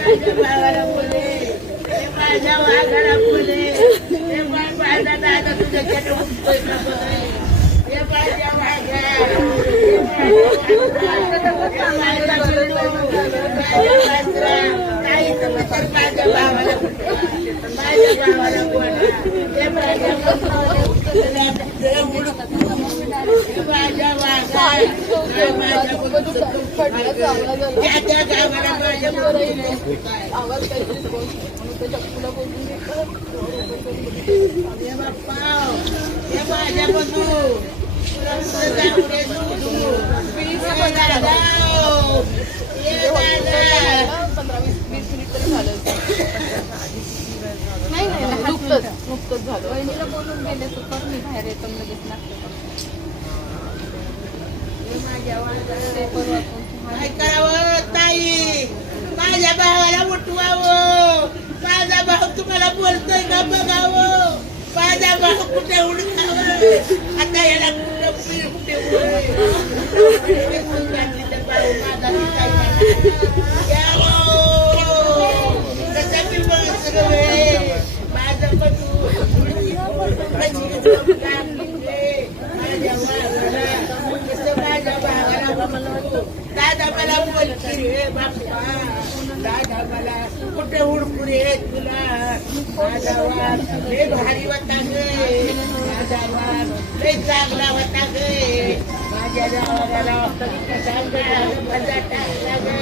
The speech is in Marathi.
माझ्या भावाला बोले, हे माझ्या वाघाला बोले, हे माझा दादा तुझ्या खेळ उठतोय का बोले, हे माझ्या वाघा, हे माझ्या वासरा, काही तर माझ्या भावाला बोला, माझ्या भावाला बोला, हे माझ्या माझ्या वाघा, माझ्या त्या गावाला माझ्या हे बाप्पा, हे माझ्या बंधू नुकतंच झालं. वहिनीला बोलून गेले तर मी बाहेर येतो लगेच लागते. काय करावं ताई, माझ्या भावाला उठवावं, माझा भाऊ तुम्हाला बोलतोय का बघावं, माझा भाऊ कुठे उडकावं, आता याला कुठे माझं दादा मला बोलते रे बाप्पा, दादा मला कुठे हुडकून ये तुला, माझा वाघ लय भारी होता गे, माझा वाघ लय चांगला होता गे, माझ्या गावाला मजा टाकला गे.